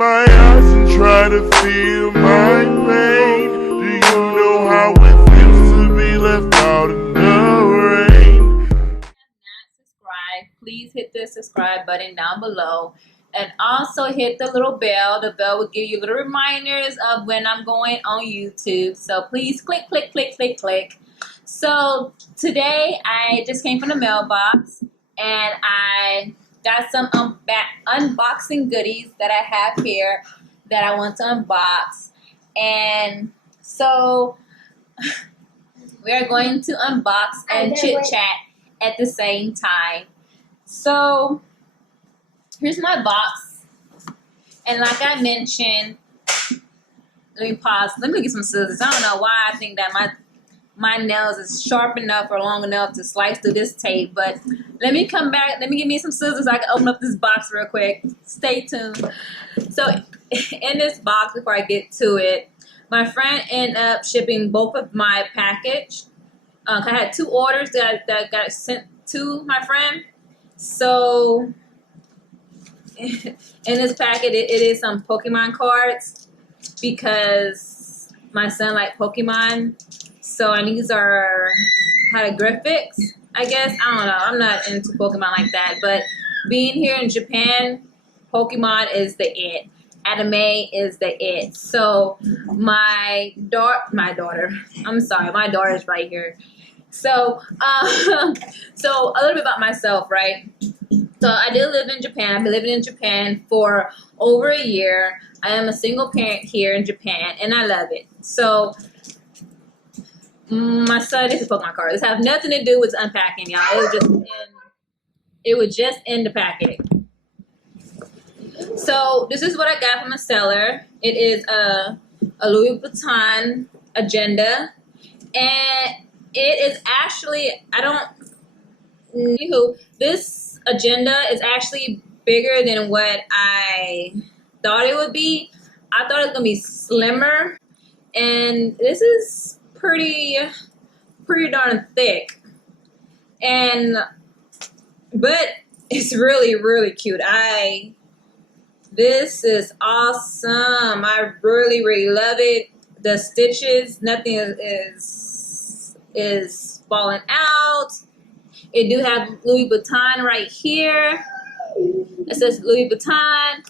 my eyes and try to feel my pain. Do you know how it feels to be left out in the rain? If you have not subscribed, please hit the subscribe button down below. And also hit the little bell. The bell will give you little reminders of when I'm going on YouTube. So please click, click, click, click, click. So today I just came from the mailbox and I got some unboxing goodies that I have here that I want to unbox. And so we are going to unbox and chit chat at the same time. So here's my box, and like I mentioned, let me pause. Let me get some scissors. I don't know why I think that my nails is sharp enough or long enough to slice through this tape, but let me come back. Let me give me some scissors. I can open up this box real quick. Stay tuned. So in this box, before I get to it, my friend ended up shipping both of my package. I had 2 orders that got sent to my friend. So in this packet, it is some Pokemon cards because my son liked Pokemon. So, and these are holographics, I guess. I don't know. I'm not into Pokemon like that. But being here in Japan, Pokemon is the it. Anime is the it. So my daughter. I'm sorry, my daughter's right here. So, so a little bit about myself, right? So I did live in Japan. I've been living in Japan for over a year. I am a single parent here in Japan, and I love it. So my son, this is Pokemon cards. This have nothing to do with unpacking, y'all. It was just in the packet. So this is what I got from a seller. It is a Louis Vuitton agenda, and it is actually, this agenda is actually bigger than what I thought it would be. I thought it was gonna be slimmer, and this is pretty darn thick, but it's really cute. This is awesome. I really love it. The stitches, nothing is falling out. It do have Louis Vuitton right here. It says Louis Vuitton.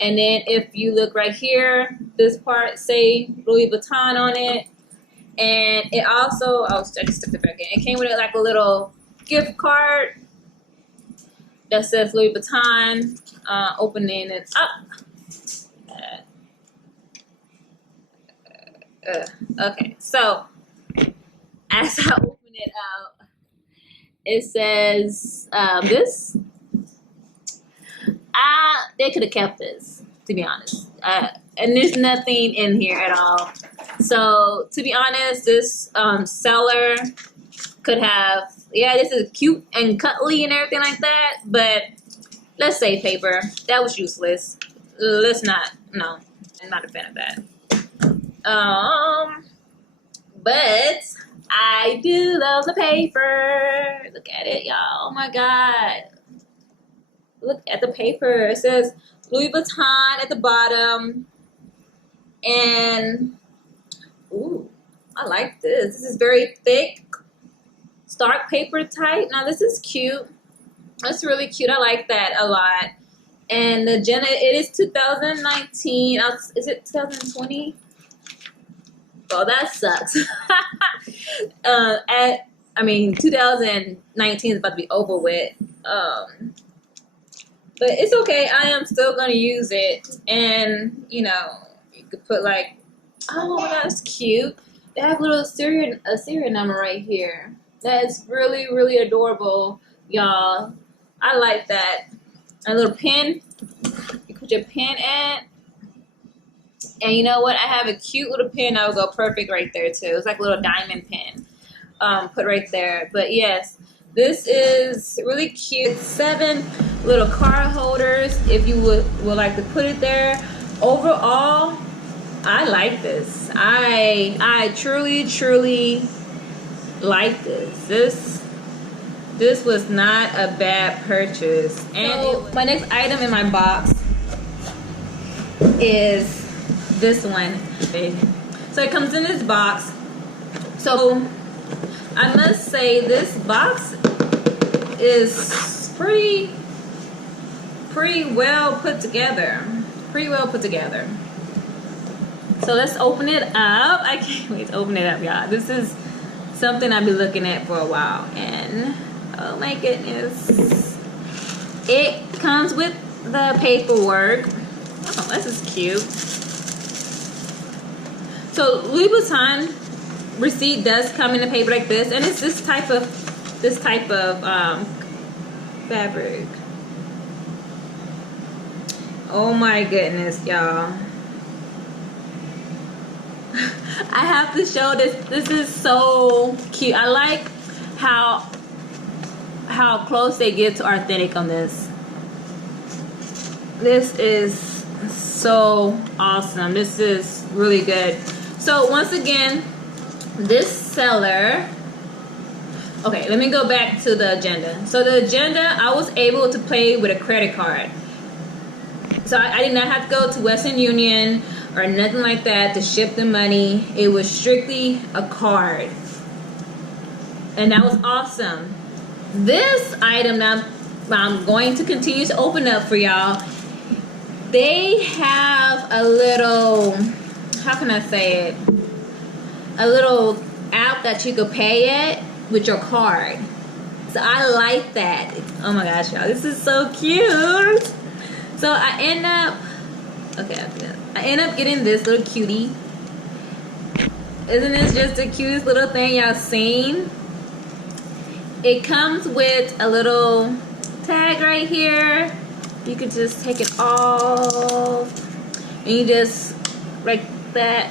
And then if you look right here, this part say Louis Vuitton on it. And it also, I just stuck it back in. It came with like a little gift card that says Louis Vuitton. Opening it up. Okay, so as I open it up, it says this. They could have kept this, to be honest. And there's nothing in here at all. So to be honest, this seller could have, yeah, this is cute and cuddly and everything like that, but let's say paper. That was useless. Let's not, no, I'm not a fan of that. But I do love the paper. Look at it, y'all. Oh my God. Look at the paper. It says Louis Vuitton at the bottom. And, ooh, I like this. This is very thick, stark paper type. Now this is cute. That's really cute. I like that a lot. And the agenda, it is 2019. Is it 2020? Oh, that sucks. 2019 is about to be over with. But it's okay. I am still going to use it. And, you know, you could put like, oh, that's cute. They have a little serial number right here. That is really adorable, y'all. I like that. A little pin. You put your pin at. And you know what? I have a cute little pin that would go perfect right there too. It's like a little diamond pin. Put right there. But yes, this is really cute. 7 little card holders if you would like to put it there. Overall, I like this. I truly like this. This was not a bad purchase. And so my next item in my box is this one. So it comes in this box. So I must say this box is pretty well put together. Pretty well put together. So let's open it up. I can't wait to open it up, y'all. This is something I've been looking at for a while, and oh my goodness, it comes with the paperwork. Oh, this is cute. So Louis Vuitton receipt does come in a paper like this, and it's this type of fabric. Oh my goodness, y'all. I have to show this. This is so cute. I like how close they get to authentic on this. This is so awesome. This is really good. So once again, this seller, okay, let me go back to the agenda. So the agenda, I was able to pay with a credit card. So I did not have to go to Western Union or nothing like that to ship the money. It was strictly a card. And that was awesome. This item that I'm going to continue to open up for y'all, they have a little, how can I say it? A little app that you could pay it with your card. So I like that. Oh my gosh, y'all, this is so cute. So I end up, I end up getting this little cutie. Isn't this just the cutest little thing y'all seen? It comes with a little tag right here. You could just take it off, and you just like that.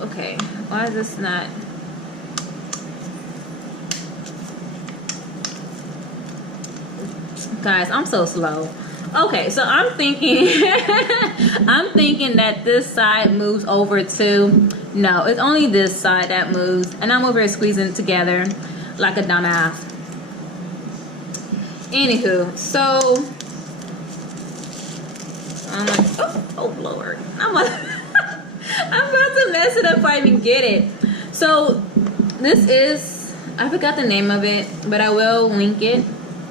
Okay, why is this not? Guys, I'm so slow. Okay, so I'm thinking I'm thinking that this side moves over to, no, it's only this side that moves, and I'm over here squeezing it together like a dumbass. Anywho, so I'm like, oh Lord, I'm about to mess it up before I even get it. So this is, I forgot the name of it, but I will link it,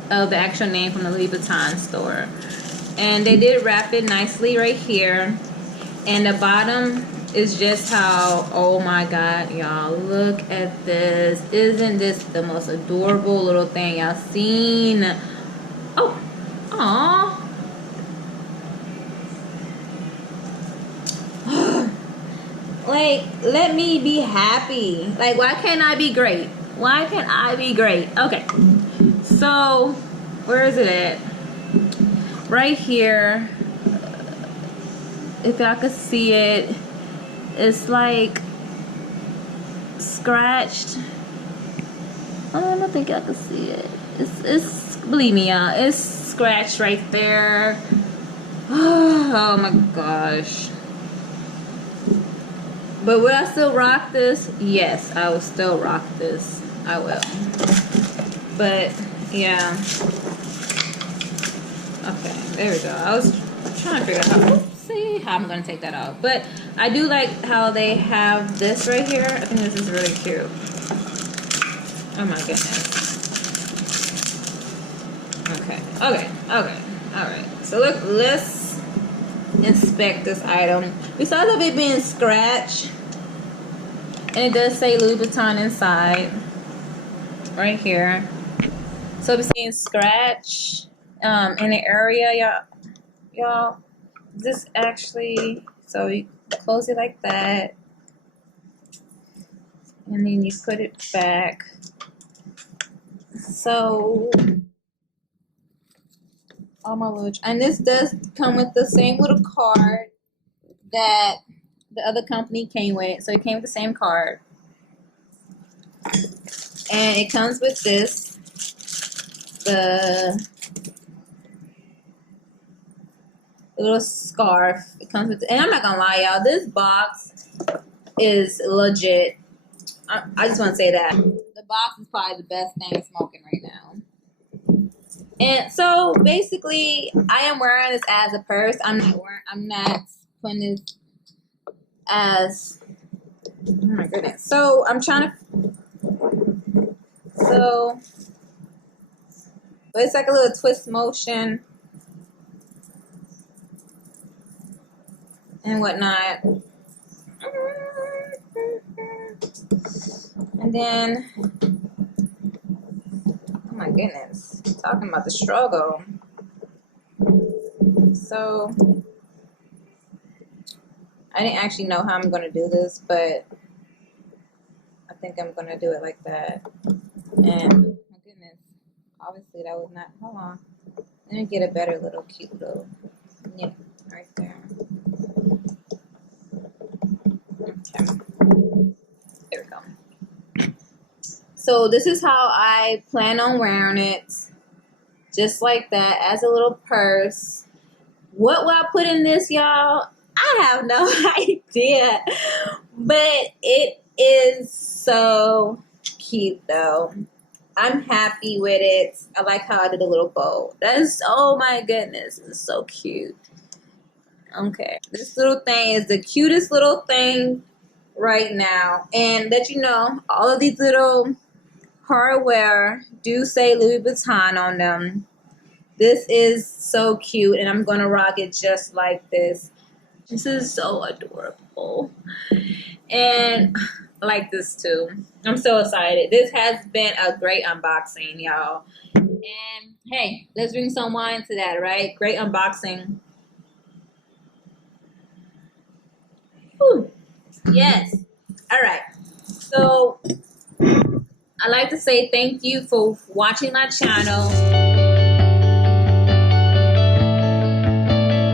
the actual name from the Louis Vuitton store. And they did wrap it nicely right here, and the bottom is just how, oh my god, y'all, look at this. Isn't this the most adorable little thing y'all seen? Oh, aw. Like, let me be happy. Like, why can't I be great? Why can't I be great? Okay, so where is it at? Right here, if y'all could see it, it's like scratched. Oh, I don't think y'all can see it. It's believe me, y'all, it's scratched right there. Oh my gosh. But will I still rock this? Yes, I will still rock this. I will. But yeah. Okay, there we go. I was trying to figure out how I'm gonna take that off. But I do like how they have this right here. I think this is really cute. Oh my goodness. Okay, alright. So look, let's inspect this item. Besides of it being scratched, and it does say Louis Vuitton inside. Right here. So we're seeing scratch in the area, y'all. This actually, so you close it like that, and then you put it back. So, oh my lord, and this does come with the same little card that the other company came with. So it came with the same card, and it comes with this, the little scarf. It comes with, and I'm not gonna lie, y'all, this box is legit. I just want to say that the box is probably the best thing smoking right now. And so basically, I am wearing this as a purse. I'm not putting this as, oh my goodness. So I'm trying to, so it's like a little twist motion and whatnot. And then, oh my goodness, talking about the struggle. So I didn't actually know how I'm gonna do this, but I think I'm gonna do it like that. And my goodness, obviously that was not, hold on. Let me get a better little cute little nip right there. Okay, there we go. So this is how I plan on wearing it, just like that, as a little purse. What will I put in this, y'all? I have no idea, but it is so cute though. I'm happy with it. I like how I did a little bow. That is, oh my goodness, it's so cute. Okay, this little thing is the cutest little thing right now. And let you know, all of these little hardware do say Louis Vuitton on them. This is so cute, and I'm going to rock it just like this. This is so adorable. And I like this too. I'm so excited. This has been a great unboxing, y'all. And hey, let's drink some wine to that, right? Great unboxing. Whew. Yes. All right. So I'd like to say thank you for watching my channel.